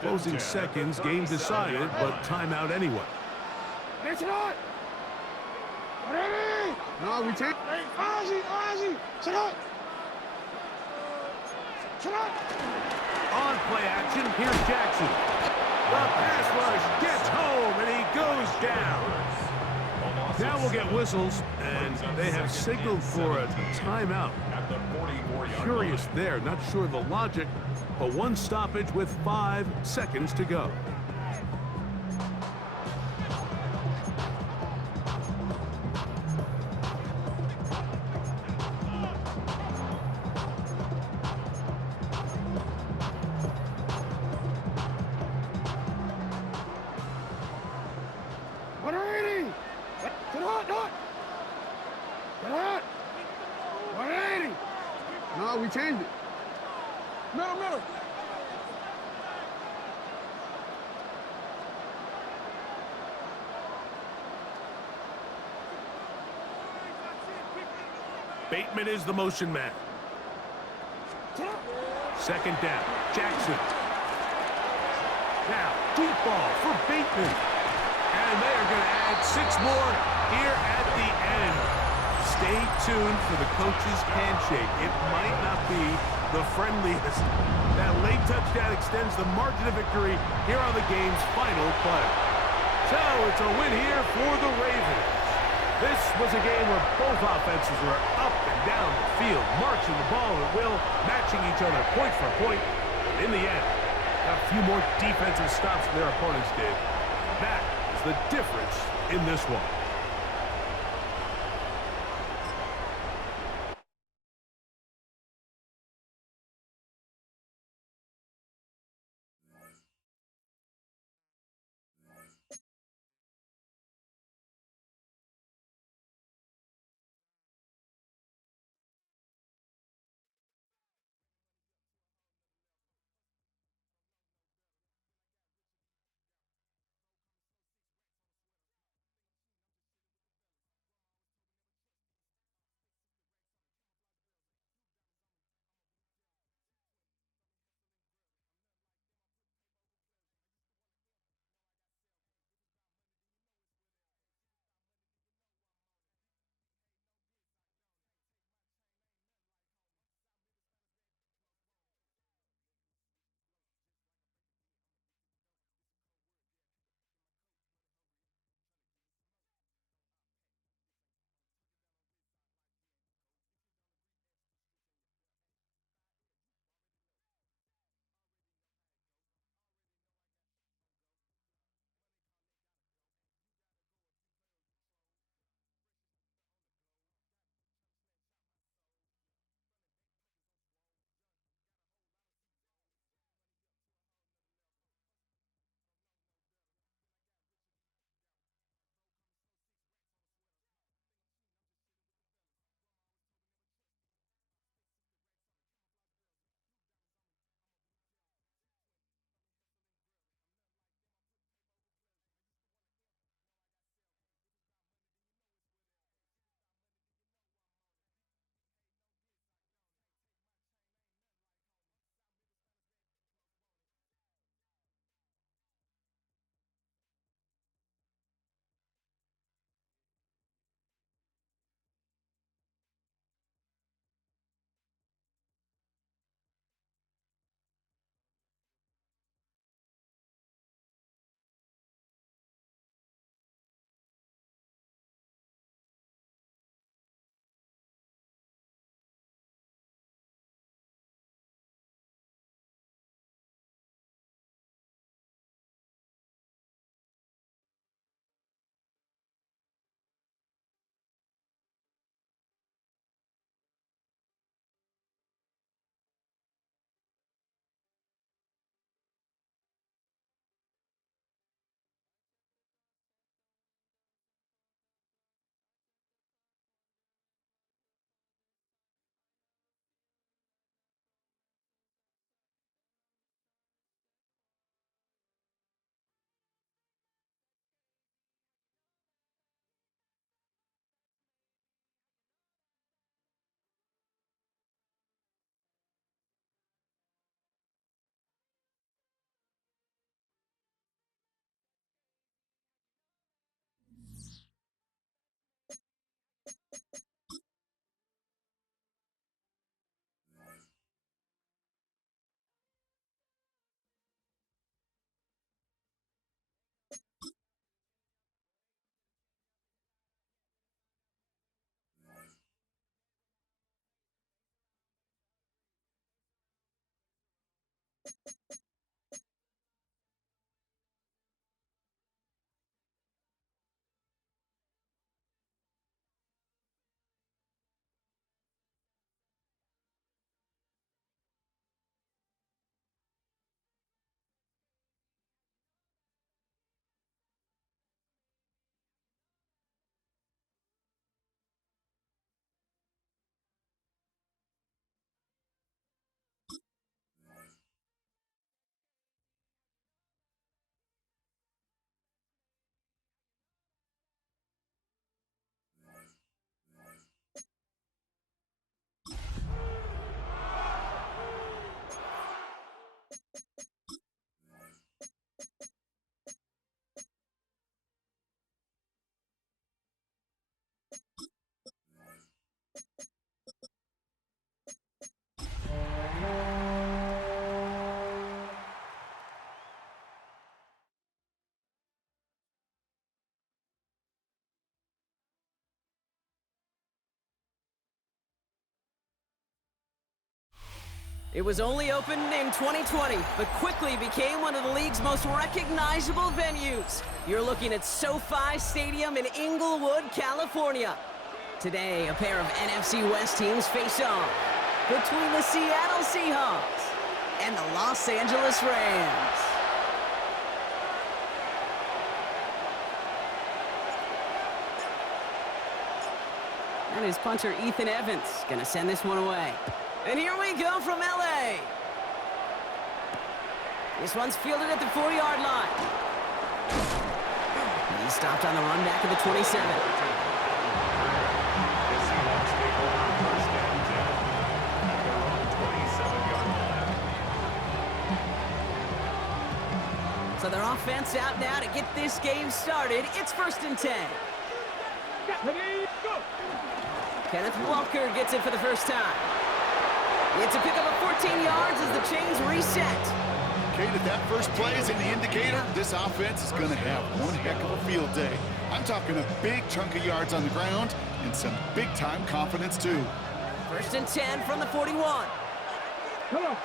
Closing seconds, game decided, but timeout anyway. No, we take. On play action, here's Jackson. The pass rush gets home, and he goes down. Now we'll get whistles, and they have signaled for a timeout. Curious there, not sure the logic, but one stoppage with 5 seconds to go. No, we changed it. Middle. Bateman is the motion man. Second down, Jackson. Now, deep ball for Bateman. And they are going to add 6 more here at the end. Stay tuned for the coach's handshake. It might not be the friendliest. That late touchdown extends the margin of victory here on the game's final play. So it's a win here for the Ravens. This was a game where both offenses were up and down the field, marching the ball at will, matching each other point for point. But in the end, a few more defensive stops than their opponents did. That is the difference in this one. It was only opened in 2020, but quickly became one of the league's most recognizable venues. You're looking at SoFi Stadium in Inglewood, California. Today, a pair of NFC West teams face off between the Seattle Seahawks and the Los Angeles Rams. And his punter, Ethan Evans, gonna send this one away. And here we go from LA. This one's fielded at the 4-yard line. He's stopped on the run back at the 27. So their offense out now to get this game started. It's 1st and 10. Kenneth Walker gets it for the first time. It's a pickup of 14 yards as the chains reset. Kate, if that first play is in the indicator, this offense is going to have one heck of a field day. I'm talking a big chunk of yards on the ground and some big-time confidence, too. 1st and 10 from the 41. Come on.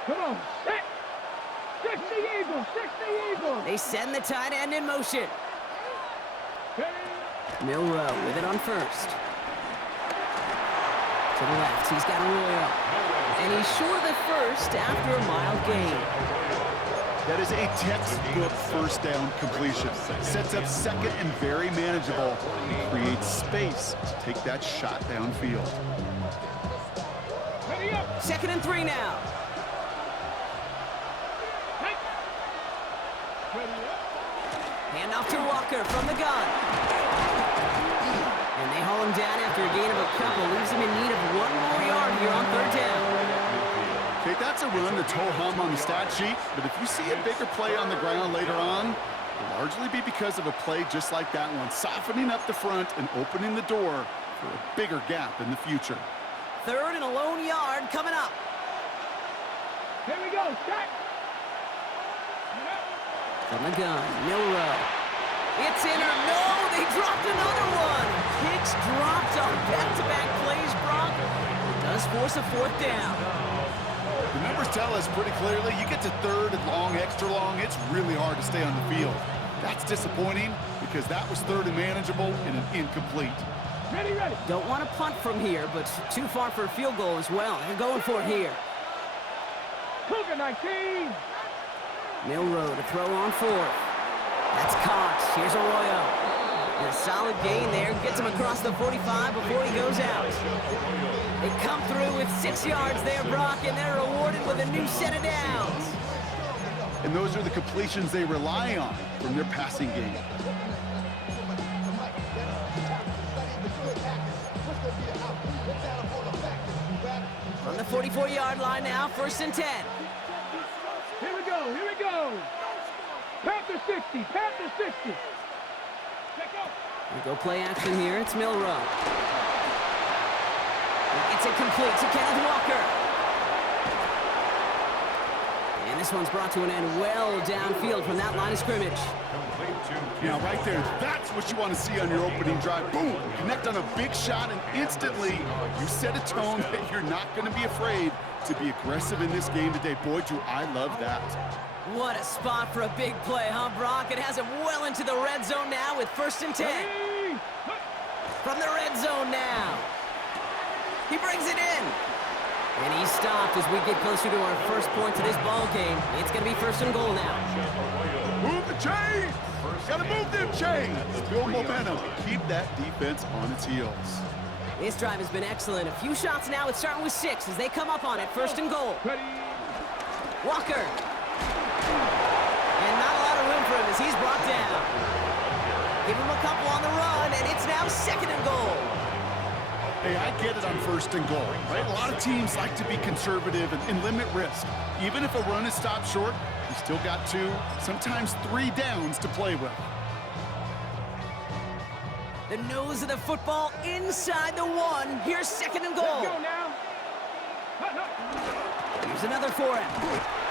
Six the Eagles. They send the tight end in motion. Milrow with it on first. To the left, he's got Arroyo. And he's short of the first after a mild gain. That is a textbook first down completion. Sets up second and very manageable. Creates space to take that shot downfield. 2nd and 3 now. Hand off to Walker from the gun. And they haul him down after a gain of a couple. Leaves him in need of 1 more yard here on 3rd down. Okay, that's a run to ho-hum on the stat sheet, but if you see a bigger play on the ground later on, it'll largely be because of a play just like that one, softening up the front and opening the door for a bigger gap in the future. 3rd and a lone yard coming up. Here we go, set. From the gun, Milrow. It's in or no, they dropped another one. Kicks dropped on back-to-back plays, Brock. It does force a 4th down. The numbers tell us pretty clearly, you get to 3rd and long, extra long, it's really hard to stay on the field. That's disappointing because that was 3rd and manageable and an incomplete. Ready. Don't want to punt from here, but too far for a field goal as well. They're going for it here. Cougar 19. Milrow to throw on 4th. That's caught. Here's Arroyo. And a solid gain there. Gets him across the 45 before he goes out. They come through with 6 yards there, Brock, and they're rewarded with a new set of downs. And those are the completions they rely on from their passing game. From the 44-yard line now, 1st and 10. Here we go. Panther 60. We go play action here. It's Milrow. It's incomplete to Kenneth Walker. And this one's brought to an end well downfield from that line of scrimmage. Now, right there, that's what you want to see on your opening drive. Boom! Connect on a big shot, and instantly you set a tone that you're not going to be afraid to be aggressive in this game today. Boy, do I love that. What a spot for a big play, huh, Brock? It has him well into the red zone now with 1st and 10. From the red zone now. He brings it in. And he's stopped as we get closer to our first point to this ball game. It's going to be 1st and goal now. Move the chains. Gotta move them chains. Build momentum. Keep that defense on its heels. This drive has been excellent. A few shots now. It's starting with 6 as they come up on it. 1st and goal. Walker. And not a lot of room for him as he's brought down. Give him a couple on the run, and it's now 2nd and goal. Hey, I get it on 1st and goal, right? A lot of teams like to be conservative and limit risk. Even if a run is stopped short, you still got 2, sometimes 3 downs to play with. The nose of the football inside the 1. Here's 2nd and goal. Here's another for him.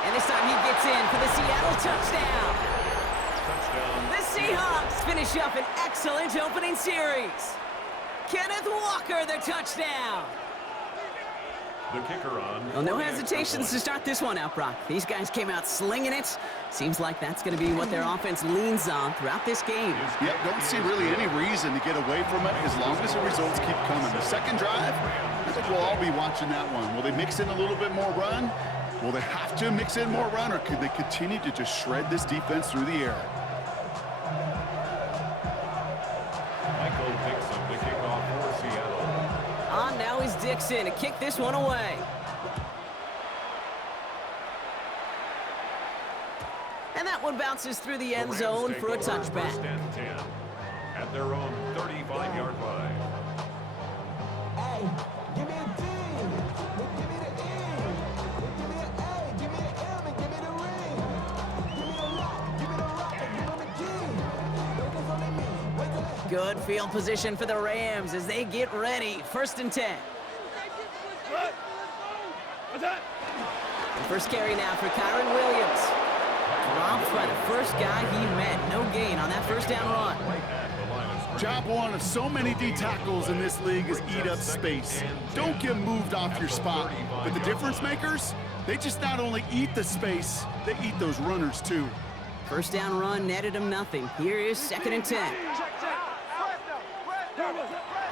And this time he gets in for the Seattle touchdown. The Seahawks finish up an excellent opening series. Kenneth Walker, the touchdown. The kicker on. Well, no hesitations to start this one out, Brock. These guys came out slinging it. Seems like that's going to be what their offense leans on throughout this game. Yeah, don't see really any reason to get away from it as long as the results keep coming. The second drive, I think we'll all be watching that one. Will they mix in a little bit more run? Will they have to mix in more run, or could they continue to just shred this defense through the air? Michael Dixon, the kickoff for Seattle. Now is Dixon to kick this one away. And that one bounces through the end zone for a touchback. 1st and 10 at their own 35-yard line. Hey, give me a D. Give me the E. Give me an A. Give me an M. And give me the ring. Give me the lock. Give me the rock. And give me the key. Focus on me. Wait till it. Good field position for the Rams as they get ready. 1st and 10. The first carry now for Kyron Williams. Dropped by the first guy he met. No gain on that 1st down run. Job one of so many D tackles in this league is eat up space. Don't get moved off your spot. But the difference makers, they just not only eat the space, they eat those runners too. 1st down run netted him nothing. Here is 2nd and 10.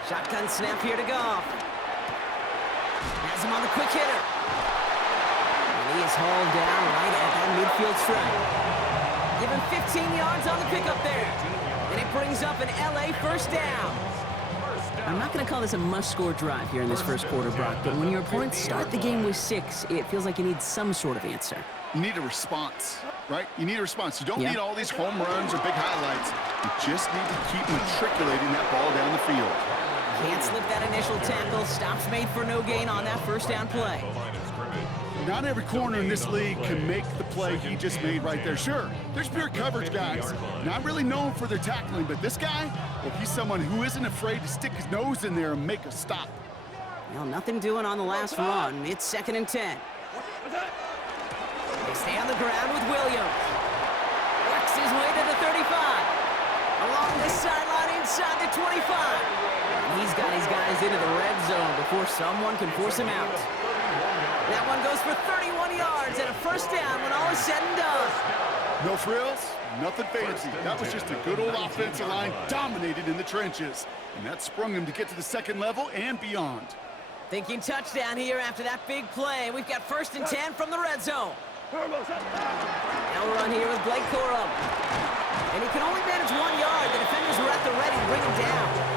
Shotgun snap here to Goff. Has him on the quick hitter. And he is hauled down right at that midfield stripe. Give him 15 yards on the pickup there. And it brings up an LA 1st down. I'm not going to call this a must-score drive here in this first quarter, Brock, but when your opponents start the game with 6, it feels like you need some sort of answer. You need a response, right? You need a response. You don't need all these home runs or big highlights. You just need to keep matriculating that ball down the field. Can't slip that initial tackle. Stops made for no gain on that 1st down play. Not every corner in this league can make the play he just made right there. Sure, there's pure coverage guys, not really known for their tackling, but this guy, well, he's someone who isn't afraid to stick his nose in there and make a stop. Well, nothing doing on the last run. It's 2nd and 10. They stay on the ground with Williams. Works his way to the 35. Along the sideline inside the 25. And he's got his guys into the red zone before someone can force him out. That one goes for 31 yards and a 1st down when all is said and done. No frills, nothing fancy. That was just a good old offensive line dominated in the trenches. And that sprung him to get to the 2nd level and beyond. Thinking touchdown here after that big play. We've got 1st and 10 from the red zone. Now run here with Blake Corum. And he can only manage 1 yard. The defenders were at the ready to bring him down.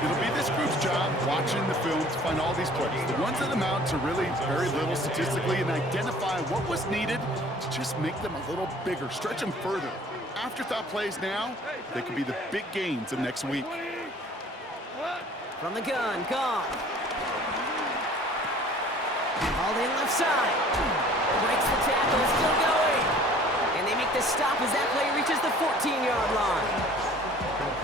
It'll be this group's job watching the film to find all these plays. The ones that amount to really very little statistically and identify what was needed to just make them a little bigger, stretch them further. Afterthought plays now, they could be the big gains of next week. From the gun, Goff. Hauled in left side. Breaks the tackle, still going. And they make the stop as that play reaches the 14-yard line.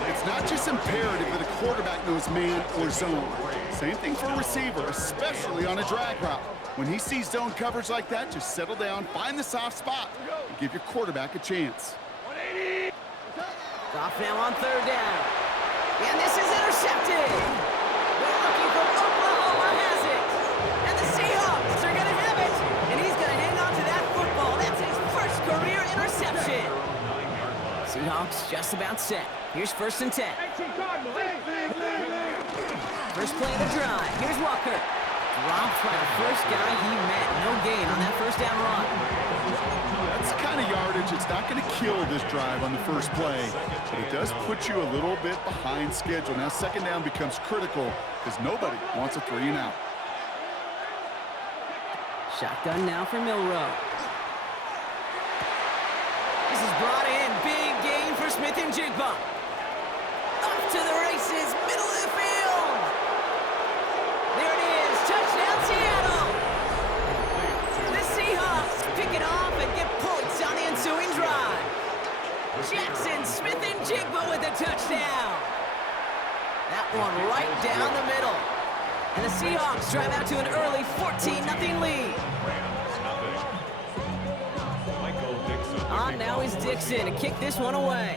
It's not just imperative that a quarterback knows man or zone. Same thing for a receiver, especially on a drag route. When he sees zone coverage like that, just settle down, find the soft spot, and give your quarterback a chance. Goff now on 3rd down. And this is intercepted. The rookie from Oklahoma has it. And the Seahawks are Seahawks just about set. Here's 1st and 10. First play of the drive. Here's Walker. Dropped by the first guy he met. No gain on that first down run. That's the kind of yardage. It's not going to kill this drive on the first play, but it does put you a little bit behind schedule. Now 2nd down becomes critical because nobody wants a 3-and-out. Shotgun now for Milrow. This is brought in. Big gain for Smith and Jigba. Off to the races. Middle of the field. There it is. Touchdown, Seattle. The Seahawks pick it off and get points on the ensuing drive. Jackson, Smith, and Jigba with a touchdown. That one right down the middle. And the Seahawks drive out to an early 14-0 lead. On now is Dixon to kick this one away.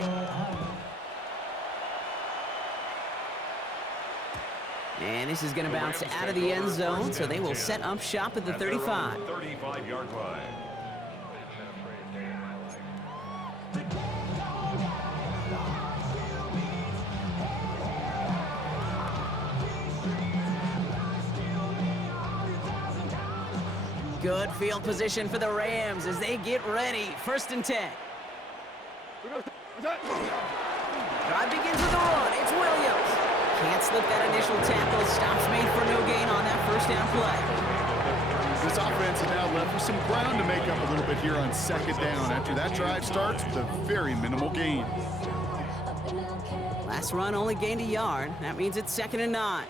And this is going to bounce out of the end zone, so they will set up shop at the 35. 35-yard line. Good field position for the Rams as they get ready. 1st and 10. Drive begins with a run. It's Williams. Can't slip that initial tackle. Stops made for no gain on that first down play. This offense is now left with some ground to make up a little bit here on 2nd down after that drive starts with a very minimal gain. Last run only gained a yard. That means it's 2nd and 9.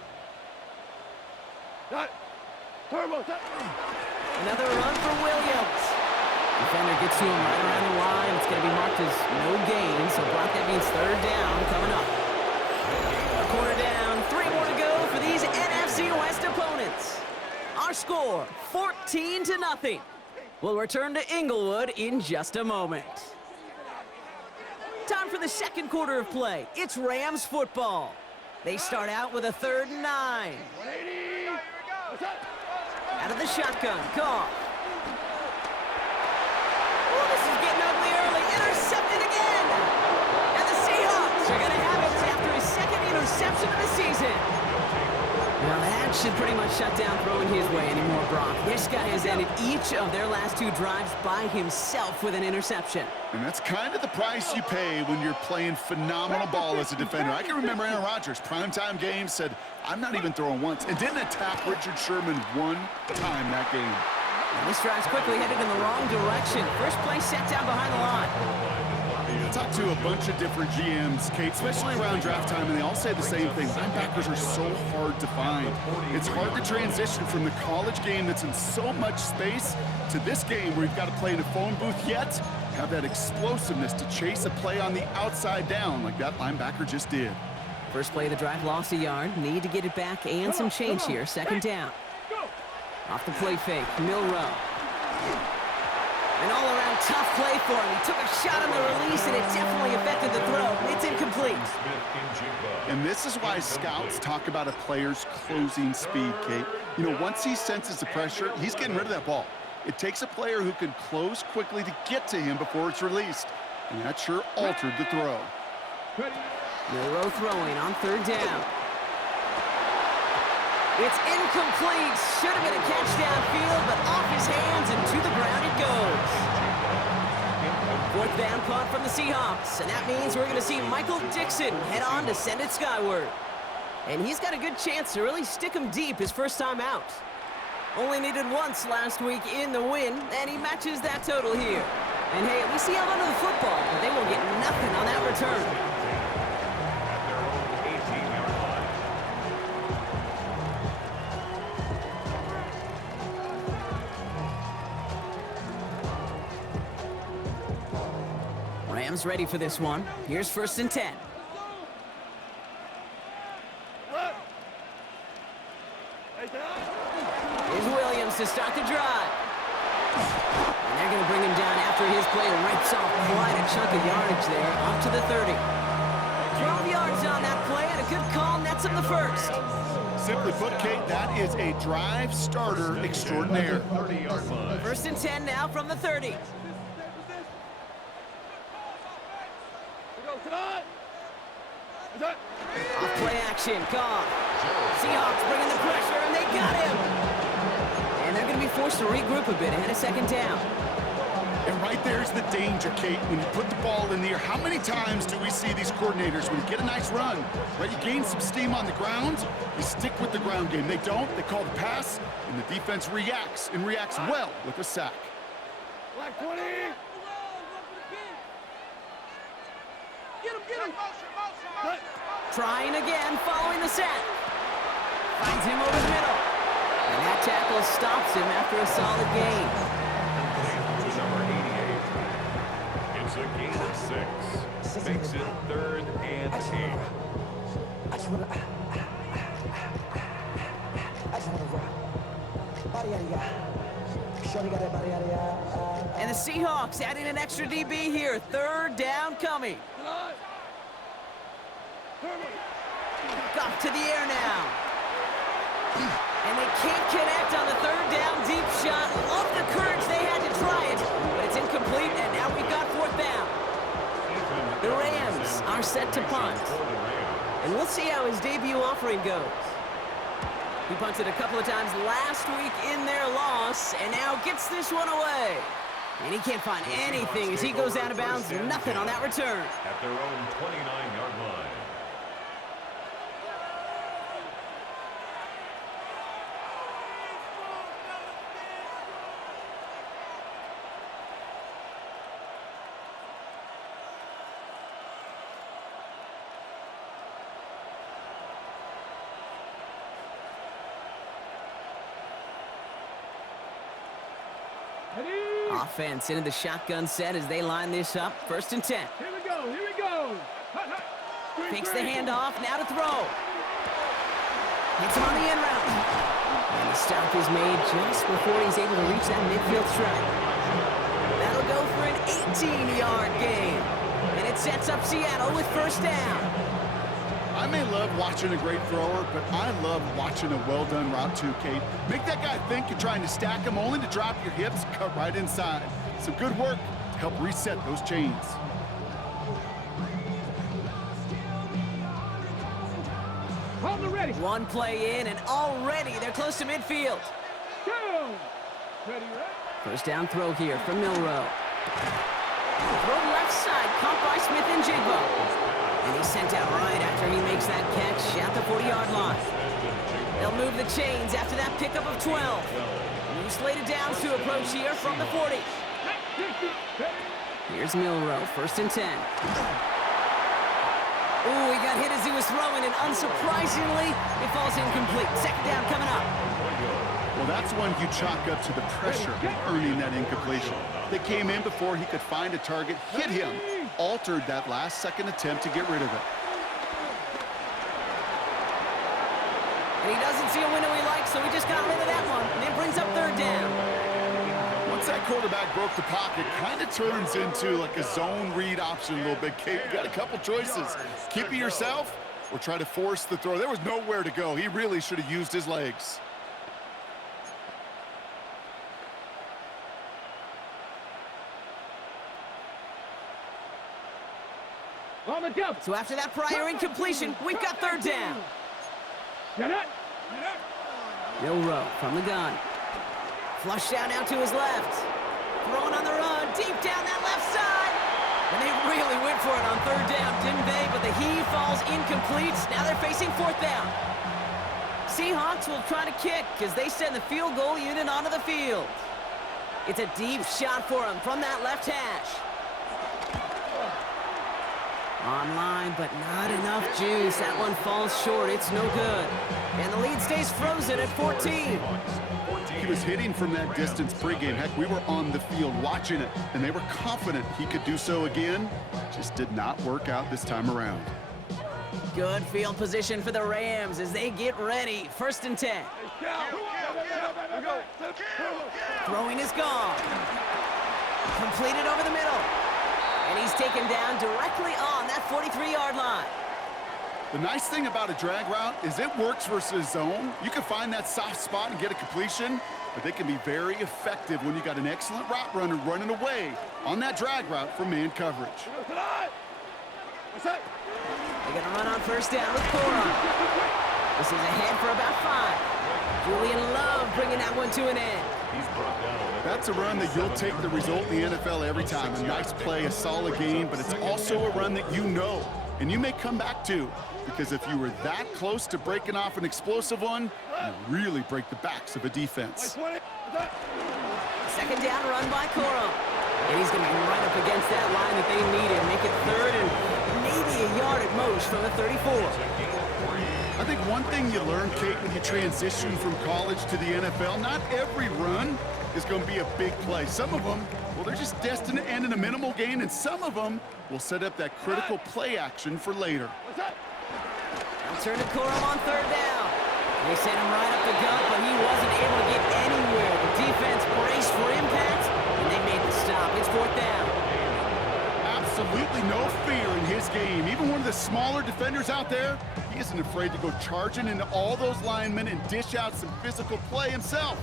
Another run for Williams. Defender gets to him right around the line. It's going to be marked as no gain, so Brock, that means 3rd down coming up. A quarter down, 3 more to go for these NFC West opponents. Our score, 14-0. We'll return to Inglewood in just a moment. Time for the 2nd quarter of play. It's Rams football. They start out with a 3rd and 9. Out of the shotgun, Goff. Oh, this is getting ugly early. Intercepted again. And the Seahawks are going to have it after his 2nd interception of the season. Now that should pretty much shut down throwing his way anymore, Brock. This guy has ended each of their last 2 drives by himself with an interception. And that's kind of the price you pay when you're playing phenomenal ball as a defender. I can remember Aaron Rodgers, primetime game, said, I'm not even throwing once, and didn't attack Richard Sherman one time that game. And this drive's quickly headed in the wrong direction. First play set down behind the line. I talked to a bunch of different GMs, Kate, especially around draft time, and they all say the same thing. Linebackers are so hard to find. It's hard to transition from the college game that's in so much space to this game where you've got to play in a phone booth yet have that explosiveness to chase a play on the outside down like that linebacker just did. First play of the drive lost a yard. Need to get it back and some change here. 2nd down. Off the play fake, Milrow. An all-around tough play for him. He took a shot on the release, and it definitely affected the throw. It's incomplete. And this is why scouts talk about a player's closing speed, Kate. You know, once he senses the pressure, he's getting rid of that ball. It takes a player who can close quickly to get to him before it's released. And that sure altered the throw. Milrow throwing on 3rd down. It's incomplete. Should have been a catch downfield, but off his hands and to the ground it goes. 4th down punt from the Seahawks, and that means we're going to see Michael Dixon head on to send it skyward. And he's got a good chance to really stick him deep his first time out. Only needed once last week in the win, and he matches that total here. And hey, at least he held onto the football, but they will get nothing on that return. Rams ready for this one. Here's 1st and 10. Here's Williams to start the drive. And they're going to bring him down after his play rips off quite a chunk of yardage there, off to the 30. 12 yards on that play, and a good call nets him the 1st. Simply put, Kate, that is a drive starter extraordinaire. 1st and 10 now from the 30. Off play action, Goff. Seahawks bringing the pressure, and they got him. And they're going to be forced to regroup a bit ahead of second down. And right there's the danger, Kate. When you put the ball in the air, how many times do we see these coordinators, when you get a nice run, right, you gain some steam on the ground, you stick with the ground game. They don't, they call the pass, and the defense reacts, and reacts well with a sack. Black 20. Get him. Trying again, following the sack. Finds him over the middle. And that tackle stops him after a solid gain. To number 88. It's a gain of 6. Makes it 3rd and 8. I just wanna rock. Body out of ya. Shorty got that body out of ya. And the Seahawks adding an extra DB here. 3rd down coming. Goff to the air now. And they can't connect on the 3rd down deep shot. Love the courage they had to try it, but it's incomplete, and now we've got 4th down. The Rams are set to punt. And we'll see how his debut offering goes. He punted a couple of times last week in their loss, and now gets this one away. And he can't find anything as he goes out of bounds. Nothing on that return. At their own 29-yard line. Offense into the shotgun set as they line this up. 1st and 10. Here we go. Fakes the handoff, now to throw. Hits him on the end route. And the stop is made just before he's able to reach that midfield strike. That'll go for an 18-yard gain. And it sets up Seattle with 1st down. I may love watching a great thrower, but I love watching a well-done route too, Kate. Make that guy think you're trying to stack him, only to drop your hips, cut right inside. Some good work to help reset those chains. Hold the ready. One play in, and already they're close to midfield. Go. Ready, right? 1st down throw here from Milrow. Throw left side, caught by Smith and Jigbo. And he's sent out right after he makes that catch at the 40-yard line. They'll move the chains after that pickup of 12. New slated downs to approach here from the 40. Here's Milrow, 1st and 10. Ooh, he got hit as he was throwing, and unsurprisingly, it falls incomplete. 2nd down coming up. Well, that's one you chalk up to the pressure of earning that incompletion. They came in before he could find a target, hit him, altered that last-second attempt to get rid of it. And he doesn't see a window he likes, so he just got rid of that one, and it brings up 3rd down. Once that quarterback broke the pocket, kind of turns into like a zone read option a little bit. Kate, you got a couple choices. Keep it yourself or try to force the throw. There was nowhere to go. He really should have used his legs. On the jump. So after that prior incompletion, we've got 3rd down. Get it. Milrow from the gun. Flushed out now to his left. Throwing on the run, deep down that left side. And they really went for it on 3rd down, didn't they? But the heave falls incomplete. Now they're facing 4th down. Seahawks will try to kick as they send the field goal unit onto the field. It's a deep shot for him from that left hash. Online, but not enough juice. That one falls short. It's no good. And the lead stays frozen at 14. He was hitting from that distance pregame. Heck, we were on the field watching it, and they were confident he could do so again. Just did not work out this time around. Good field position for the Rams as they get ready. 1st and 10. Throwing is gone. Completed over the middle. And he's taken down directly on that 43-yard line. The nice thing about a drag route is it works versus zone. You can find that soft spot and get a completion, but they can be very effective when you got an excellent route runner running away on that drag route for man coverage. They're going to run on first down with Cora. This is ahead for about 5. Julian Love bringing that one to an end. That's a run that you'll take the result in the NFL every time. A nice play, a solid game, but it's also a run that you know, and you may come back to, because if you were that close to breaking off an explosive one, you really break the backs of a defense. Second down run by Cora. And he's going to be right up against that line that they need and make it 3rd and maybe a yard at most from the 34. I think one thing you learn, Kate, when you transition from college to the NFL, not every run is going to be a big play. Some of them, well, they're just destined to end in a minimal gain, and some of them will set up that critical play action for later. They'll turn to Cora on 3rd down. They sent him right up the gut, but he wasn't able to get anywhere. The defense braced for impact, and they made the stop. It's 4th down. Absolutely no fear in his game. Even one of the smaller defenders out there, he isn't afraid to go charging into all those linemen and dish out some physical play himself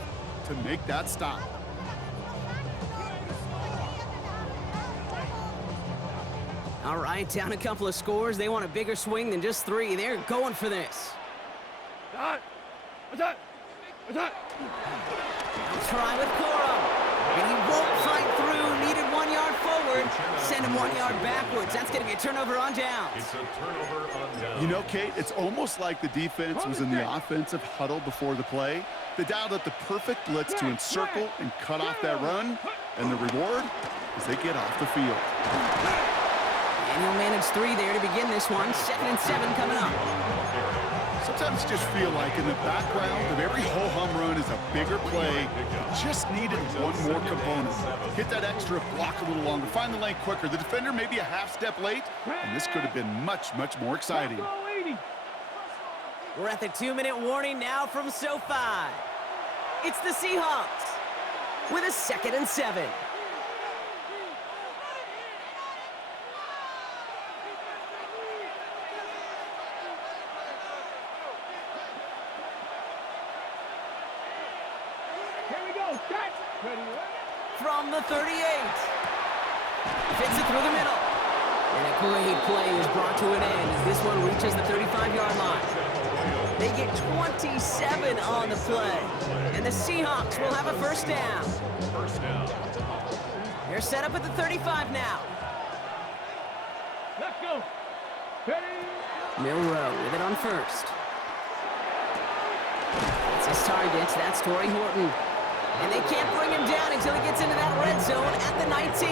to make that stop. All right, down a couple of scores. They want a bigger swing than just 3. They're going for this. They'll try with Cora. And he won't fight through. Needed 1 yard forward. Send him 1 yard backwards. That's going to be a turnover on downs. It's a turnover on downs. You know, Kate, it's almost like the defense was in the offensive huddle before the play. They dialed up the perfect blitz to encircle and cut off that run. And the reward is they get off the field. And he'll manage 3 there to begin this one. 2nd and 7 coming up. Sometimes you just feel like in the background of every ho-hum run is a bigger play. Just needed one more component. Hit that extra block a little longer. Find the lane quicker. The defender may be a half step late, and this could have been much, much more exciting. We're at the 2-minute warning now from SoFi. It's the Seahawks with a 2nd and 7. From the 38. Fits it through the middle. And a great play is brought to an end as this one reaches the 35-yard line. They get 27 on the play. And the Seahawks will have a first down. They're set up at the 35 now. Let's go. Milrow with it on first. It's his target. That's Torrey Horton. And they can't bring him down until he gets into that red zone at the 19.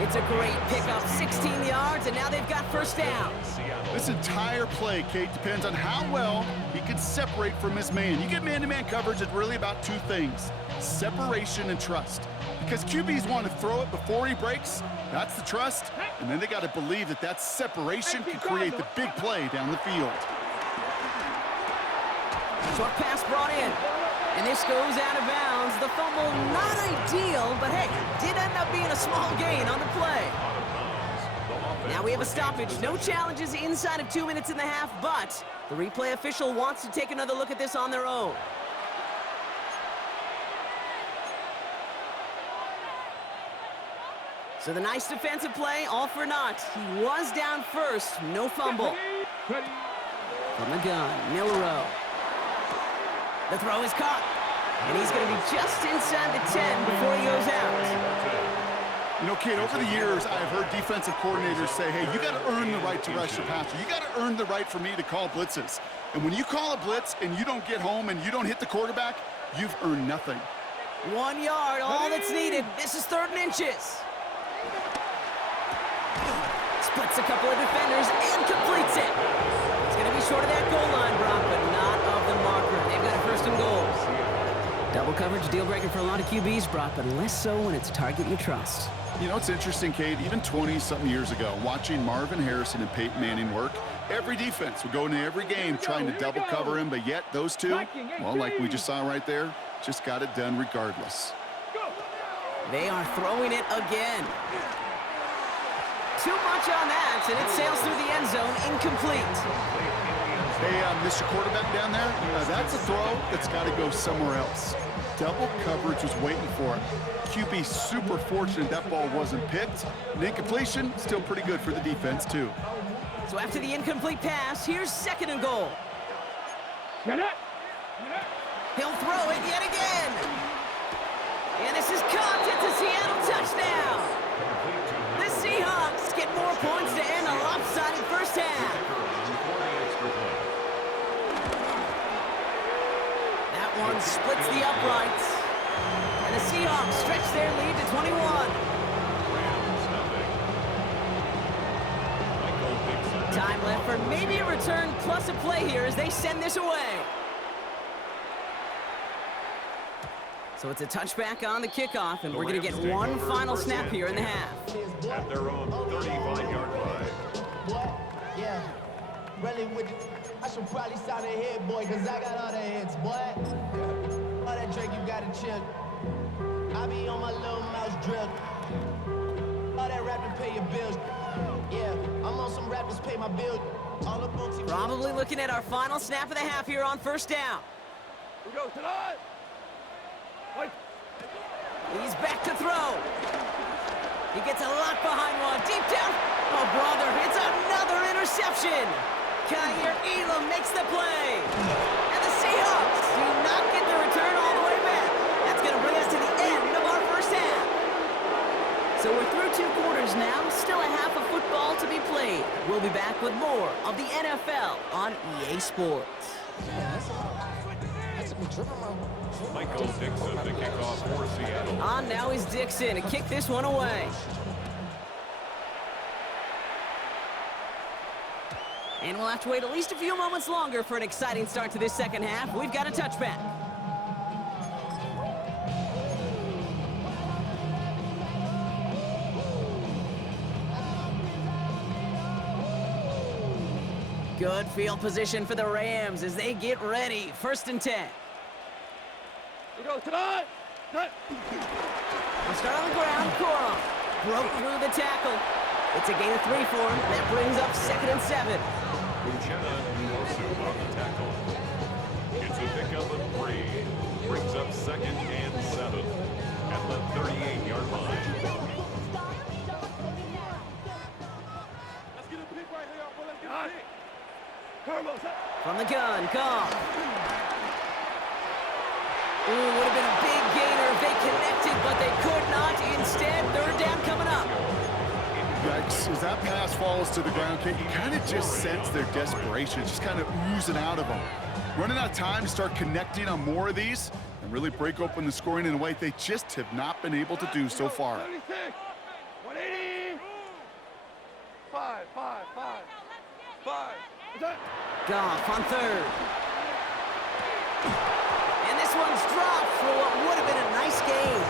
It's a great pickup, 16 yards, and now they've got first down. This entire play, Kate, depends on how well he can separate from his man. You get man-to-man coverage, it's really about 2 things, separation and trust. Because QBs want to throw it before he breaks, that's the trust, and then they got to believe that that separation can create the big play down the field. Short pass brought in. And this goes out of bounds. The fumble, not ideal, but hey, did end up being a small gain on the play. Now we have a stoppage. No challenges inside of 2 minutes and a half, but the replay official wants to take another look at this on their own. So the nice defensive play, all for naught. He was down first, no fumble. From the gun, Milrow. The throw is caught, and he's going to be just inside the 10 before he goes out. You know, Kate, over the years, I've heard defensive coordinators say, hey, you got to earn the right to rush your passer. You got to earn the right for me to call blitzes. And when you call a blitz and you don't get home and you don't hit the quarterback, you've earned nothing. 1 yard, all that's needed. This is 3rd and inches. Splits a couple of defenders and completes it. It's going to be short of that goal line, Brock, but not of the marker. They've got a 1st and goal. Double coverage, deal breaker for a lot of QBs, Brock, but less so when it's a target you trust. You know, it's interesting, Kate, even 20-something years ago, watching Marvin Harrison and Peyton Manning work, every defense would go into every game trying to double cover him, but yet those two, well, like we just saw right there, just got it done regardless. They are throwing it again. Too much on that, and it sails through the end zone, incomplete. Hey, Mr. Quarterback down there, that's a throw that's got to go somewhere else. Double coverage was waiting for it. QB super fortunate that ball wasn't picked. And incompletion, still pretty good for the defense, too. So after the incomplete pass, here's 2nd and goal. He'll throw it yet again. And this is caught. It's a Seattle touchdown. The Seahawks get more points to end a lopsided first half. That one splits the uprights. And the Seahawks stretch their lead to 21. Time left for maybe a return plus a play here as they send this away. So it's a touchback on the kickoff, and we're going to get one final snap here in the half. At their own 35-yard line. What? Yeah. Really with you. I should probably sign a head, boy, because I got all the hits, boy. All that drink, you got to chill. I be on my little mouse drill. All that rapping, pay your bills. Yeah, I'm on some rappers, pay my bills. All the books. Probably looking at our final snap of the half here on first down. We go tonight. He's back to throw. He gets a lot behind one. Deep down. Oh, brother, it's another interception. Kyer Elam makes the play. And the Seahawks do not get the return all the way back. That's going to bring us to the end of our first half. So we're through 2 quarters now. Still a half of football to be played. We'll be back with more of the NFL on EA Sports. Michael Dixon to kick off for Seattle. On now is Dixon to kick this one away. And we'll have to wait at least a few moments longer for an exciting start to this second half. We've got a touchback. Good field position for the Rams as they get ready. 1st and 10. We go tonight. We'll start on the ground. Corum broke through the tackle. It's a gain of 3 for him. That brings up 2nd and 7. Uchenna Nwosu on the tackle. It's a pickup of 3. Brings up 2nd and 7 at the 38-yard line. Let's get a pick right here. Let's get a pick. Carlos. From the gun, Goff. Ooh, would have been a big gainer if they connected, but they could not. Instead, 3rd down coming up. Yikes, as that pass falls to the ground, Kate, you kind of just sense their desperation, just kind of oozing out of them. Running out of time to start connecting on more of these and really break open the scoring in a way they just have not been able to do so far. 36. 180. 5. Goff on 3rd. And this one's dropped for what would have been a nice gain.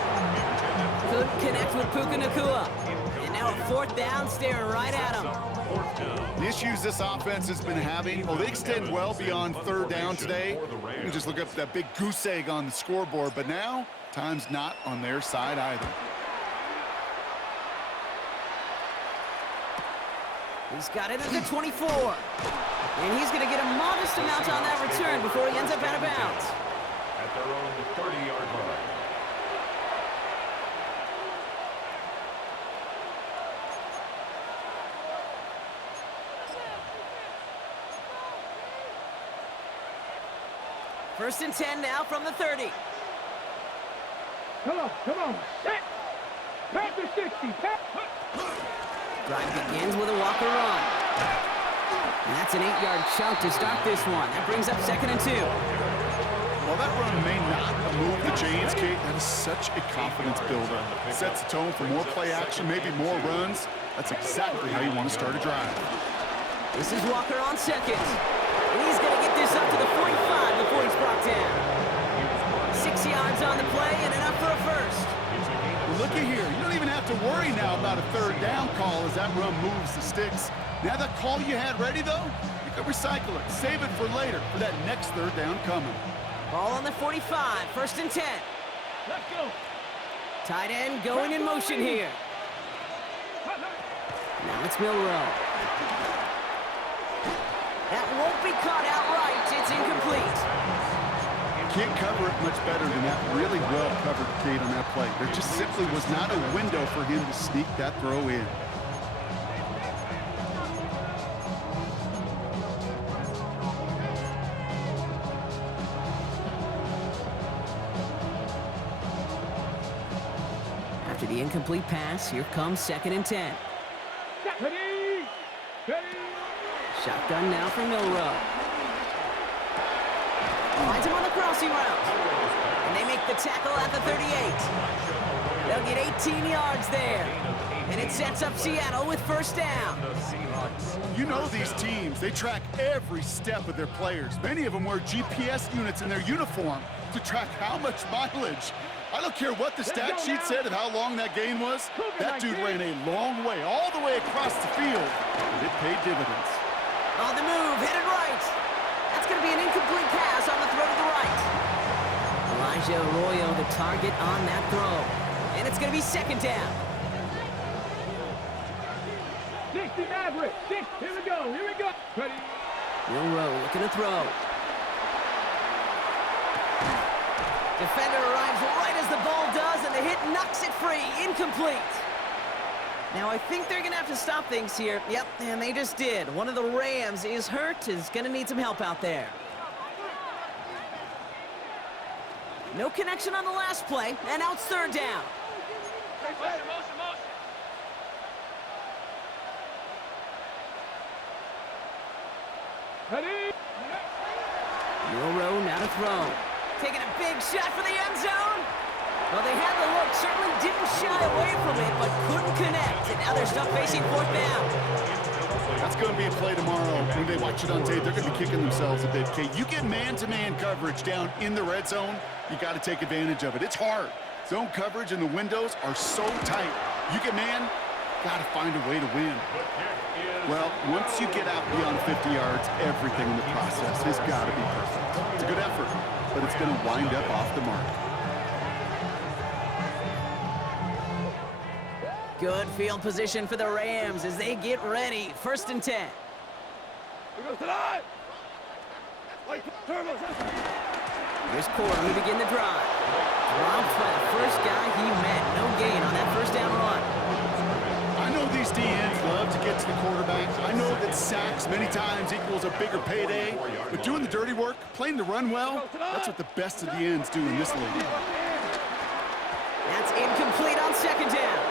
Couldn't connect with Puka Nacua. And now a 4th down staring right at him. The issues this offense has been having, well, they extend well beyond 3rd down today. You can just look up that big goose egg on the scoreboard, but now time's not on their side either. He's got it at the 24. And he's going to get a modest amount on that return before he ends up out of bounds. At their own 30-yard line. First and 10 now from the 30. Come on. Pass the 60. Drive begins with a walker run. And that's an 8-yard chunk to start this one. That brings up 2nd and 2. While that run may not have moved the chains, Kate, that is such a confidence builder. Sets the tone for more play action, maybe more runs. That's exactly how you want to start a drive. This is Walker on 2nd. And he's going to get this up to the 45 before he's brought down. 6 yards on the play and enough for a first. Well, looky here. You don't even have to worry now about a 3rd down call as that run moves the sticks. Now that call you had ready, though, you can recycle it. Save it for later for that next 3rd down coming. Ball on the 45, 1st and 10. Let's go. Tight end going in motion here. Now it's Milrow. That won't be caught outright. It's incomplete. Can't cover it much better than that. Really well covered Kate on that play. There just simply was not a window for him to sneak that throw in. After the incomplete pass, here comes 2nd and 10. Shotgun now for Milrow. Finds him on the crossing route. And they make the tackle at the 38. They'll get 18 yards there. And it sets up Seattle with 1st down. You know these teams, they track every step of their players. Many of them wear GPS units in their uniform to track how much mileage. I don't care what the stat sheet said and how long that gain was. That dude ran a long way, all the way across the field, and it paid dividends. On the move, headed right. That's going to be an incomplete pass on the throw to the right. Elijah Arroyo, the target on that throw. And it's going to be 2nd down. 60 Maverick. 6. Here we go. Here we go. Ready. Milrow looking to throw. Defender arrives right as the ball does, and the hit knocks it free. Incomplete. Now, I think they're going to have to stop things here. Yep, and they just did. One of the Rams is hurt, is going to need some help out there. No connection on the last play, and now it's 3rd down. Ready. Milrow now to throw. Taking a big shot for the end zone. Well, they had the look, certainly didn't shy away from it, but couldn't connect. And now they're stuck facing 4th down. That's going to be a play tomorrow. When they watch it on tape, they're going to be kicking themselves a bit. Kate, you get man-to-man coverage down in the red zone, you got to take advantage of it. It's hard. Zone coverage and the windows are so tight. You get man, got to find a way to win. Well, once you get out beyond 50 yards, everything in the process has got to be perfect. It's a good effort, but it's going to wind up off the mark. Good field position for the Rams as they get ready. 1st and 10. Here goes tonight. Here's Corey to begin the drive. Dropped by the first guy he met. No gain on that 1st down run. I know these DNs love to get to the quarterback. I know that sacks many times equals a bigger payday, but doing the dirty work, playing the run well, that's what the best of the ends do in this league. That's incomplete on 2nd down.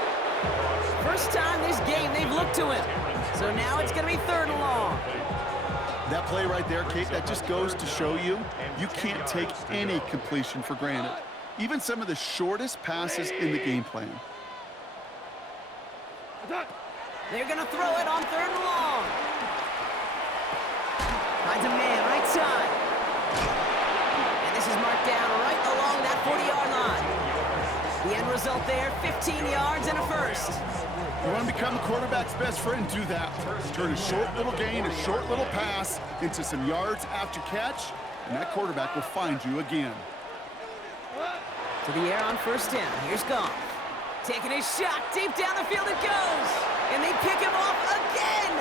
First time this game they've looked to him. So now it's going to be 3rd and long. That play right there, Kate, that just goes to show you, you can't take any completion for granted. Even some of the shortest passes in the game plan. They're going to throw it on 3rd and long. Finds a man right side. And this is marked down right along that 40-yard line. The end result there, 15 yards and a 1st. You want to become the quarterback's best friend, do that. Turn a short little gain, a short little pass into some yards after catch, and that quarterback will find you again. To the air on 1st down. Here's Goff. Taking his shot. Deep down the field it goes. And they pick him off again.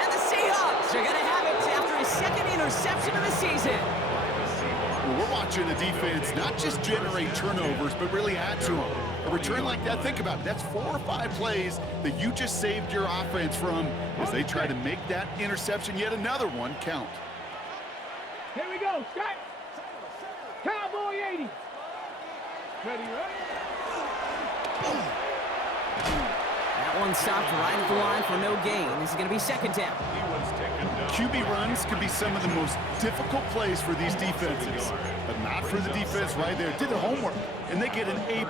And the Seahawks are going to have it after his 2nd interception of the season. Well, we're watching the defense not just generate turnovers, but really add to them. A return like that, think about it. That's 4 or 5 plays that you just saved your offense from as they try to make that interception, yet another one, count. Here we go. Strike. Cowboy 80. Ready, ready. That one stopped right at the line for no gain. This is going to be 2nd down. QB runs can be some of the most difficult plays for these defenses, but not for the defense right there. Did their homework, and they get an A+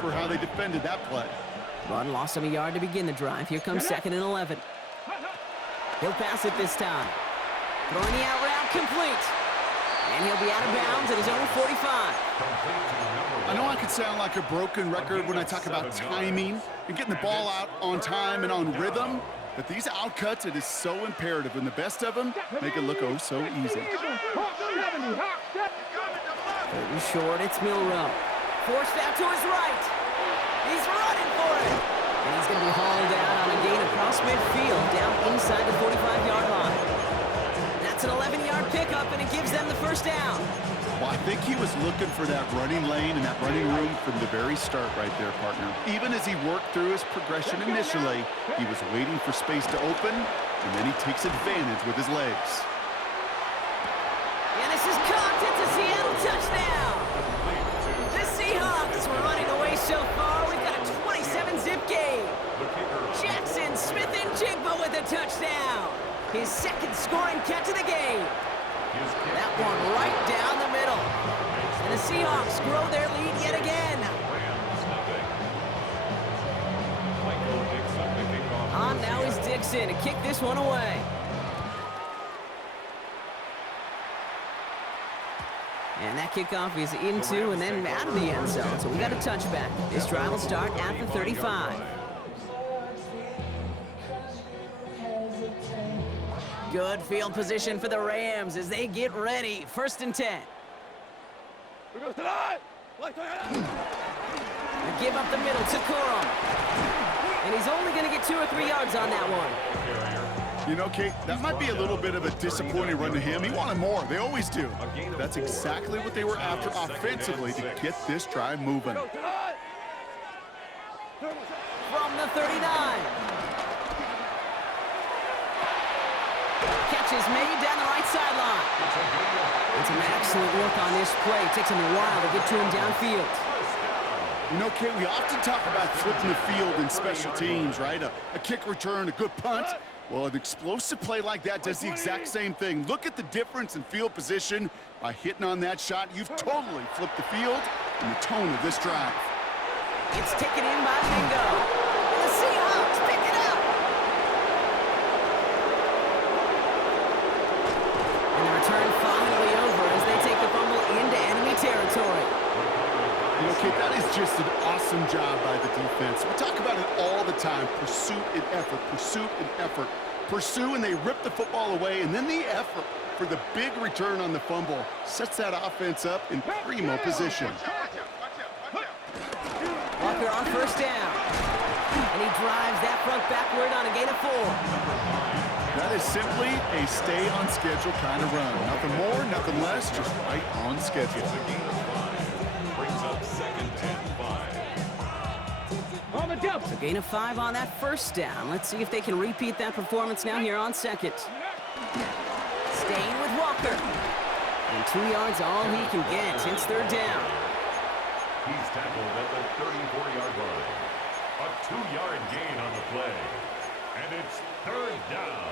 for how they defended that play. Run lost him a yard to begin the drive. Here comes 2nd and 11. He'll pass it this time. Throwing the out route complete. And he'll be out of bounds at his own 45. I know I could sound like a broken record when I talk about timing and getting the ball out on time and on rhythm, but these outcuts, it is so imperative, and the best of them make it look oh so easy. 3rd and short, it's Milrow. Forced out to his right. He's running for it. And he's going to be hauled down on a gain across midfield, down inside the 45-yard line. That's an 11-yard pickup, and it gives them the first down. Well, I think he was looking for that running lane and that running room from the very start right there, partner. Even as he worked through his progression initially, he was waiting for space to open, and then he takes advantage with his legs. And this is caught. It's a Seattle touchdown. The Seahawks were running away so far. We've got a 27-zip game. Jackson Smith-Njigba with a touchdown. His second scoring catch of the game. That one right down the middle. And the Seahawks grow their lead yet again. On now is Dixon to kick this one away. And that kickoff is into and then out of the end zone. So we got a touchback. This drive will start at the 35. Good field position for the Rams as they get ready. 1st and 10. They give up the middle to Corum. And he's only going to get 2 or 3 yards on that one. You know, Kate, that might be a little bit of a disappointing run to him. He wanted more. They always do. That's exactly what they were after offensively to get this drive moving. From the 39. Catch is made down the right sideline. And some excellent work on this play. It takes him a while to get to him downfield. You know, Kate, we often talk about flipping the field in special teams, right? A kick return, a good punt. Well, an explosive play like that does the exact same thing. Look at the difference in field position. By hitting on that shot, you've totally flipped the field and the tone of this drive. It's taken in by Mingo. And the Seahawks pick it up. And the return finally over as they take the fumble into enemy territory. You know, Kate, that is just an awesome job by the defense. We talk about it all the time. Pursuit and effort, pursuit and effort. Pursue and they rip the football away, and then the effort for the big return on the fumble sets that offense up in primo position. Walker on 1st down. And he drives that front backward on a gain of 4. That is simply a stay on schedule kind of run. Nothing more, nothing less, just right on schedule. So gain of 5 on that 1st down. Let's see if they can repeat that performance now here on 2nd. Staying with Walker. And 2 yards all he can get. It's 3rd down. He's tackled at the 34-yard line. A 2-yard gain on the play. And it's 3rd down.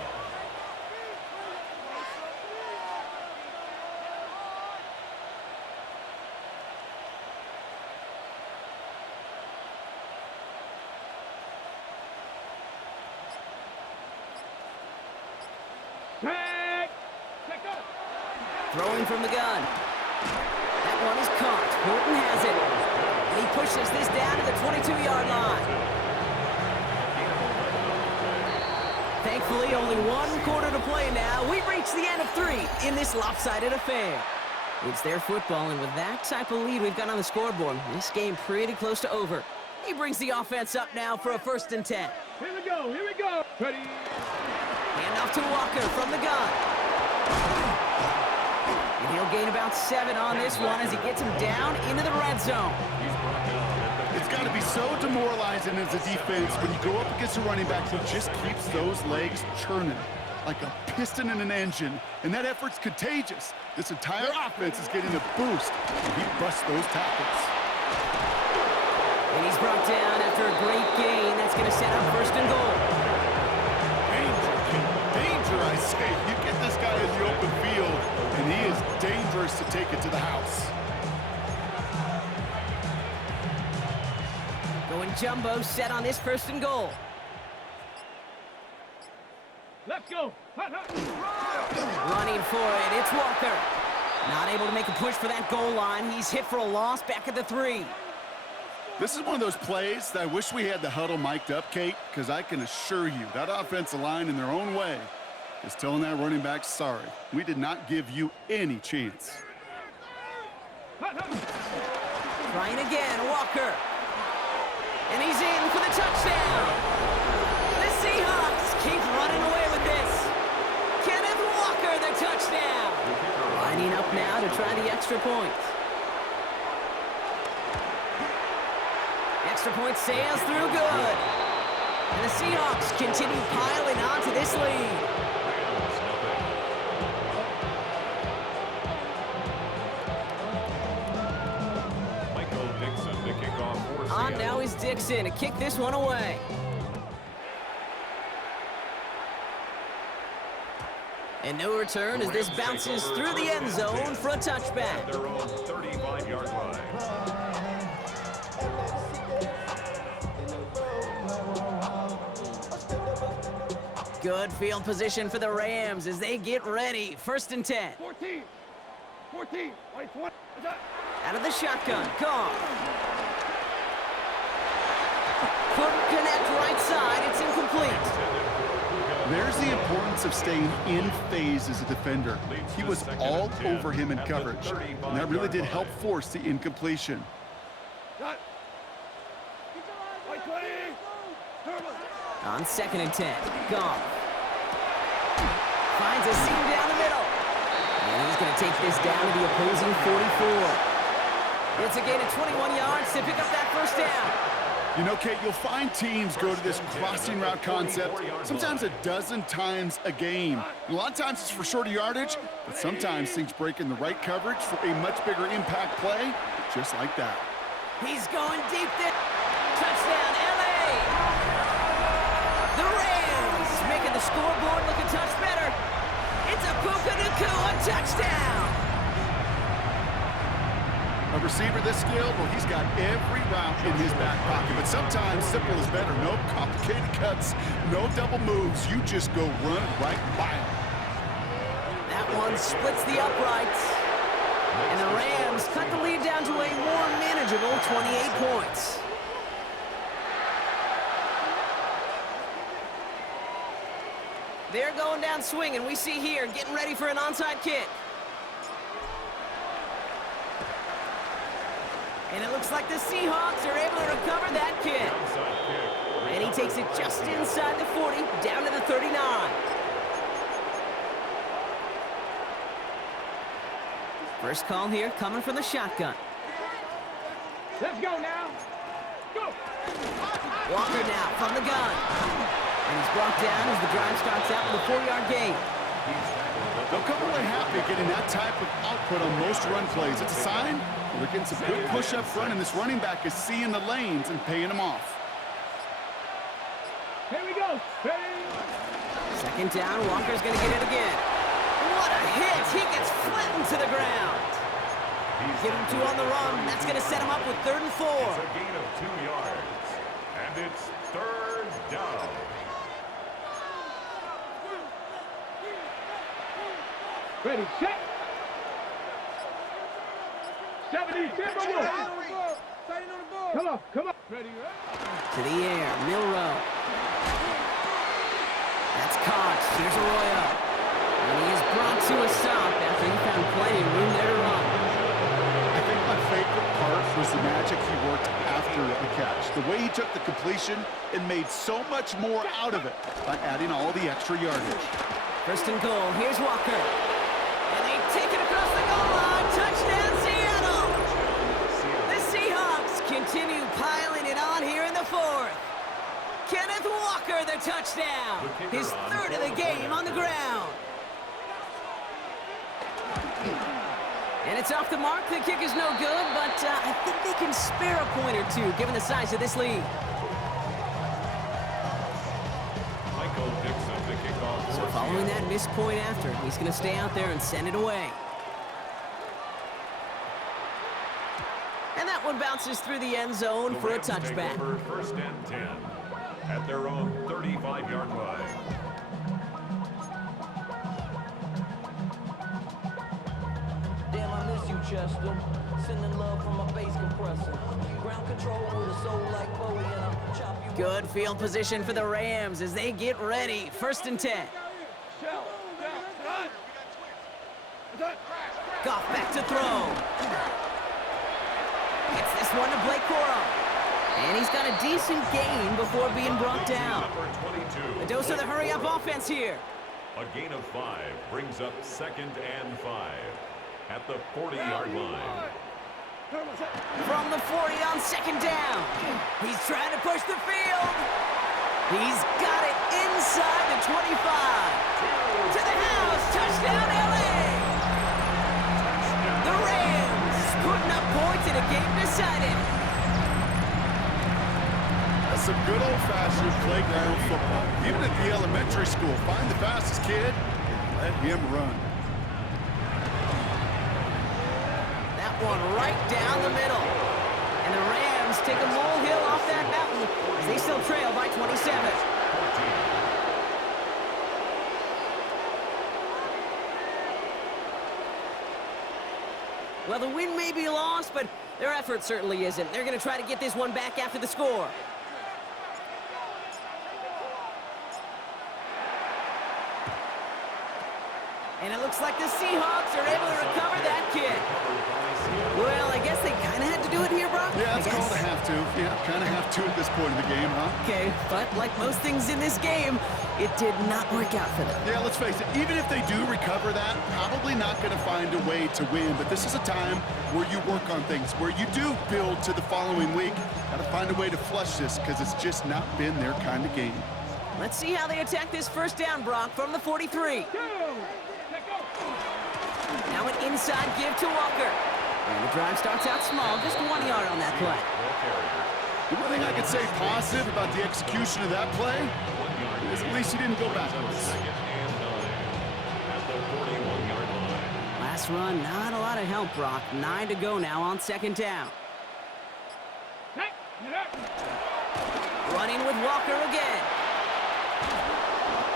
Throwing from the gun. That one is caught. Horton has it. And he pushes this down to the 22-yard line. Thankfully, only 1 quarter to play now. We've reached the end of 3 in this lopsided affair. It's their football, and with that type of lead we've got on the scoreboard, this game pretty close to over. He brings the offense up now for a 1st and 10. Here we go, here we go. Ready. Hand off to Walker from the gun. And he'll gain about 7 on this one as he gets him down into the red zone. It's got to be so demoralizing as a defense when you go up against a running back who just keeps those legs churning like a piston in an engine, and that effort's contagious. This entire offense is getting a boost, and he busts those tackles. And he's brought down after a great gain. That's going to set up 1st and goal. Danger, I say. You get this guy in the open field, and he is dangerous to take it to the house. Going jumbo set on this 1st and goal. Let's go. Running for it, it's Walker. Not able to make a push for that goal line. He's hit for a loss back at the 3. This is one of those plays that I wish we had the huddle mic'd up, Kate, because I can assure you that offensive line in their own way is telling that running back, sorry, we did not give you any chance. Trying again, Walker. And he's in for the touchdown. Lining up now to try the extra point. Extra point sails through good. And the Seahawks continue piling on to this lead. On now is Dixon to kick this one away. And no return as this bounces through the end zone for a touchback. Their own 35-yard line. Good field position for the Rams as they get ready. 1st and 10. 14, 14, like 20. Out of the shotgun, Goff. Couldn't connect right side, it's incomplete. There's the importance of staying in phase as a defender. He was all over him in coverage, and that really did help force the incompletion. On 2nd and 10, Goff. Finds a seam down the middle. And he's going to take this down to the opposing 44. It's a gain of 21 yards to pick up that 1st down. You know, Kate, you'll find teams go to this crossing route concept sometimes a dozen times a game. And a lot of times it's for shorter yardage, but sometimes things break in the right coverage for a much bigger impact play, just like that. He's going deep there. Touchdown, LA! The Rams making the scoreboard look a touch better. It's a Puka-Nuku, a touchdown! A receiver this skilled, well, he's got every route in his back pocket, but sometimes simple is better. No complicated cuts, no double moves. You just go run right by him. That one splits the uprights. And the Rams cut the lead down to a more manageable 28 points. They're going down swinging. We see here, getting ready for an onside kick. And it looks like the Seahawks are able to recover that kick. And he takes it just inside the 40, down to the 39. First call here, coming from the shotgun. Let's go now. Go. Walker now from the gun. And he's brought down as the drive starts out with a 4-yard gain. They'll come away happy getting that type of output on most run plays. It's a sign they're getting some good push up front, and this running back is seeing the lanes and paying them off. Here we go. Ready? 2nd down, Walker's going to get it again. What a hit! He gets flattened to the ground. Get him 2 on the run. That's going to set him up with 3rd and 4. It's a gain of 2 yards. And it's 3rd down. Ready, set. 70, come on, come on. Ready, To the air, Milrow. That's caught. Here's Arroyo. And he is brought to a stop after he found plenty of room there to run. I think my favorite part was the magic he worked after the catch. The way he took the completion and made so much more out of it by adding all the extra yardage. 1st and goal. Here's Walker. And they take it across the goal line. Touchdown, Seattle! The Seahawks continue piling it on here in the 4th. Kenneth Walker, the touchdown. His 3rd of the game on the ground. And it's off the mark. The kick is no good, but I think they can spare a point or two given the size of this lead. So following that missed point after, he's going to stay out there and send it away. And that one bounces through the end zone for a touchback. 1st and 10 at their own 35-yard line. Damn, I miss you, Chester. Sending love from my bass compressor. Ground control with a soul like Bowie, and I'll chop you. Good field position for the Rams as they get ready. 1st and 10. Goff back to throw. Gets this one to Blake Corum. And he's got a decent gain before being brought down. A dose of the hurry-up offense here. A gain of 5 brings up 2nd and 5. at the 40-yard line. From the 40 on second down. He's trying to push the field. He's got it inside the 25. To the house. Touchdown, LA. The Rams putting up points in a game decided. That's some good old-fashioned playground football. Even at the elementary school, find the fastest kid and let him run. One right down the middle. And the Rams take a molehill off that mountain as they still trail by 27. Well, the win may be lost, but their effort certainly isn't. They're going to try to get this one back after the score. And it looks like the Seahawks are able to recover that kick. Well, I guess they kind of had to do it here, Brock. Yeah, it's called a have to. Yeah, kind of have to at this point in the game, huh? Okay, but like most things in this game, it did not work out for them. Yeah, let's face it, even if they do recover that, probably not going to find a way to win. But this is a time where you work on things, where you do build to the following week. Got to find a way to flush this because it's just not been their kind of game. Let's see how they attack this first down, Brock, from the 43. Now an inside give to Walker. And the drive starts out small, just 1 yard on that play. The one thing I could say positive about the execution of that play is at least he didn't go backwards. Last run, not a lot of help, Brock. 9 to go now on second down. Running with Walker again.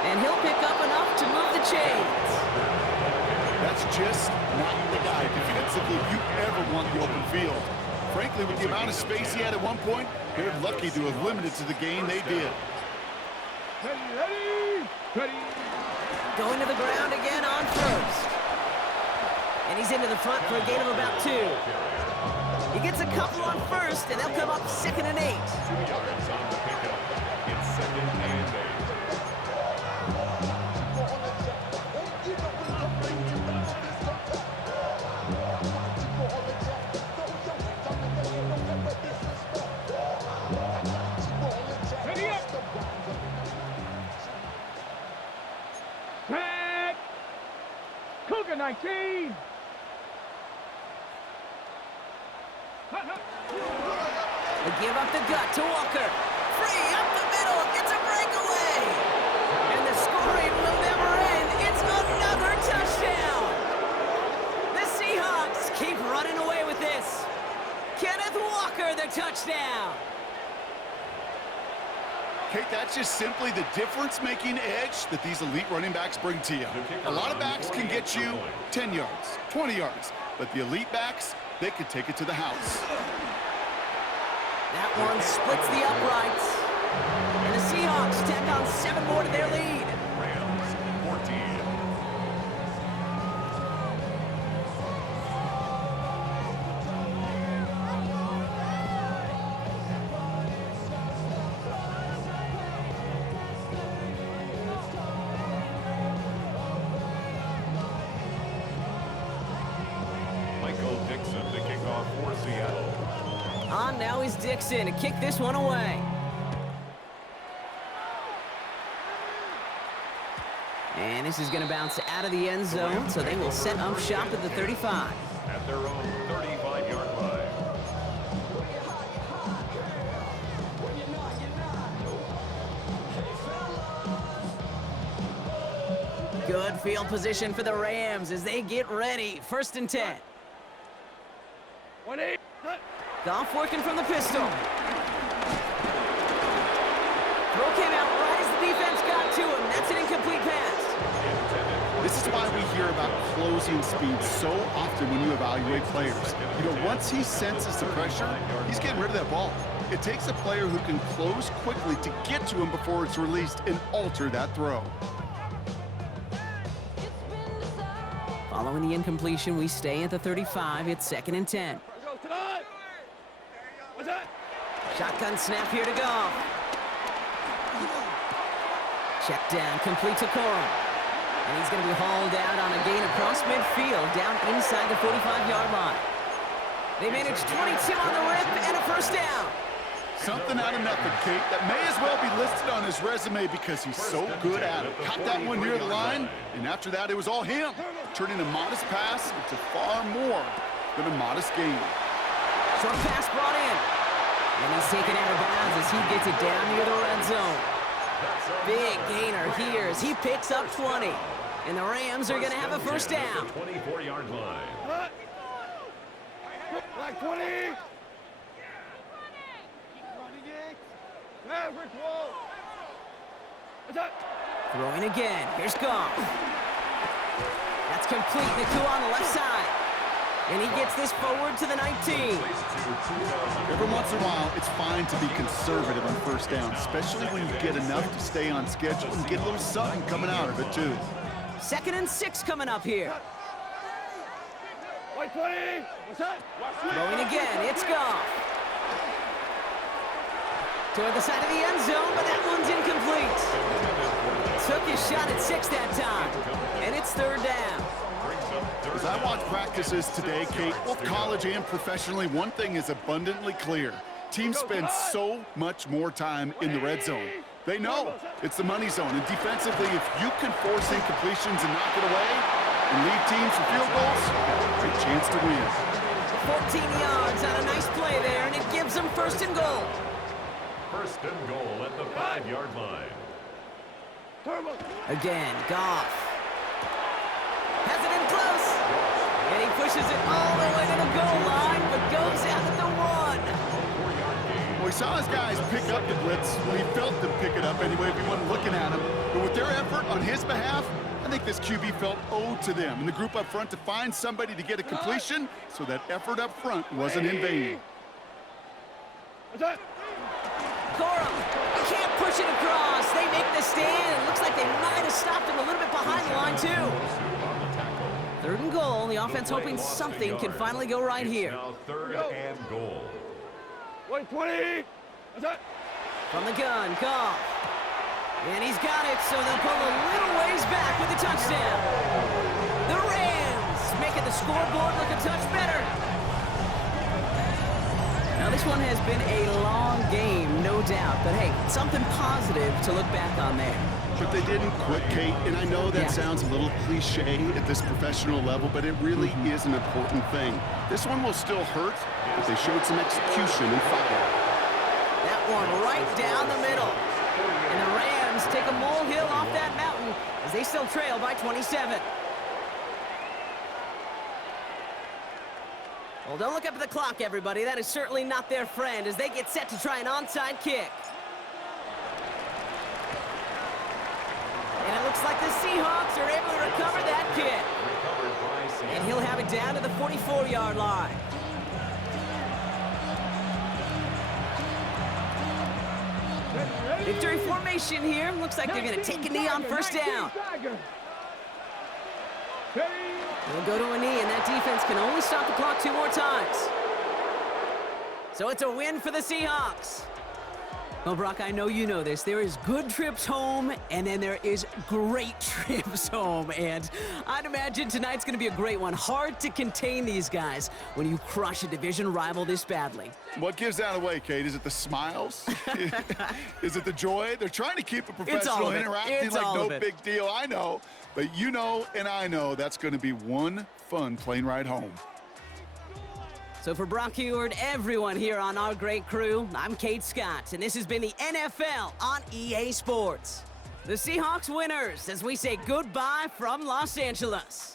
And he'll pick up enough to move the chains. That's just not the guy defensively you ever want the open field. Frankly, with the amount of space he had at one point, they're lucky to have limited to the gain they did. Going to the ground again on first. And he's into the front for a gain of about 2. He gets a couple on first, and they'll come up 2nd and 8. 2 yards on the pickup. It's 2nd and 8. Cougar 19. They give up the gut to Walker. Free up the middle. It's a breakaway. And the scoring will never end. It's another touchdown. The Seahawks keep running away with this. Kenneth Walker, the touchdown. Kate, that's just simply the difference-making edge that these elite running backs bring to you. A lot of backs can get you 10 yards, 20 yards, but the elite backs, they can take it to the house. That one splits the uprights. And the Seahawks tack on 7 more to their lead. Rams 14. Dixon to kick off for Seattle. On now is Dixon to kick this one away. And this is going to bounce out of the end zone, so they will set up shop at the 35. At their own 35-yard line. Good field position for the Rams as they get ready. 1st and 10. Goff working from the pistol. Throw came out right as the defense got to him. That's an incomplete pass. This is why we hear about closing speed so often when you evaluate players. You know, once he senses the pressure, he's getting rid of that ball. It takes a player who can close quickly to get to him before it's released and alter that throw. Following the incompletion, we stay at the 35. It's 2nd and 10. Shotgun snap here to Goff. Check down, complete to Corum. And he's going to be hauled out on a gain across midfield, down inside the 45-yard line. They managed 22 on the rip and a first down. Something out of nothing, Kate, that may as well be listed on his resume because he's so good at it. Caught that one near the line, and after that, it was all him, turning a modest pass into far more than a modest gain. Short pass brought in. And he's taken out of bounds as he gets it down near the red zone. Big gainer here as he picks up 20. And the Rams are going to have a first down. 24-yard line. Like 20. Maverick wall. Throwing again. Here's Goff. That's complete. Nakua on the left side. And he gets this forward to the 19. Every once in a while, it's fine to be conservative on first down, especially when you get enough to stay on schedule and get a little something coming out of it, too. 2nd and 6 coming up here. White 20. What's that? Throwing again. It's Goff. Toward the side of the end zone, but that one's incomplete. Took his shot at 6 that time. And it's 3rd down. As I watch practices today, Kate, both college and professionally, one thing is abundantly clear. Teams spend so much more time in the red zone. They know it's the money zone, and defensively, if you can force incompletions and knock it away and lead teams for field goals, great chance to win. 14 yards on a nice play there, and it gives them 1st and goal. 1st and goal at the 5-yard line. Again, Goff. Has it in close. And he pushes it all the way to the goal line, but goes out at the 1. Well, he saw his guys pick up the blitz. Well, he felt them pick it up anyway if he wasn't looking at him. But with their effort on his behalf, I think this QB felt owed to them and the group up front to find somebody to get a completion, so that effort up front wasn't in vain. Corum can't push it across. They make the stand. It looks like they might have stopped him a little bit behind the line, too. 3rd and goal. The offense hoping something can finally go right here. Now 3rd and goal. White 20. What's that? From the gun, Goff. And he's got it, so they'll pull a little ways back with the touchdown. The Rams making the scoreboard look a touch better. Now, this one has been a long game, no doubt. But, hey, something positive to look back on there. But they didn't quit, Kate, and I know that sounds a little cliche at this professional level, but it really is an important thing. This one will still hurt, but they showed some execution and fire. That one right down the middle. And the Rams take a molehill off that mountain as they still trail by 27. Well, don't look up at the clock, everybody. That is certainly not their friend as they get set to try an onside kick. And it looks like the Seahawks are able to recover that kick. And he'll have it down to the 44-yard line. Victory formation here. Looks like they're going to take a knee on 1st down. They'll go to a knee, and that defense can only stop the clock 2 more times. So it's a win for the Seahawks. Well, Brock, I know you know this. There is good trips home, and then there is great trips home. And I'd imagine tonight's going to be a great one. Hard to contain these guys when you crush a division rival this badly. What gives that away, Kate? Is it the smiles? Is it the joy? They're trying to keep it professional, interacting like no big deal. I know, but you know and I know that's going to be one fun plane ride home. So for Brock Heward, everyone here on our great crew, I'm Kate Scott, and this has been the NFL on EA Sports. The Seahawks winners as we say goodbye from Los Angeles.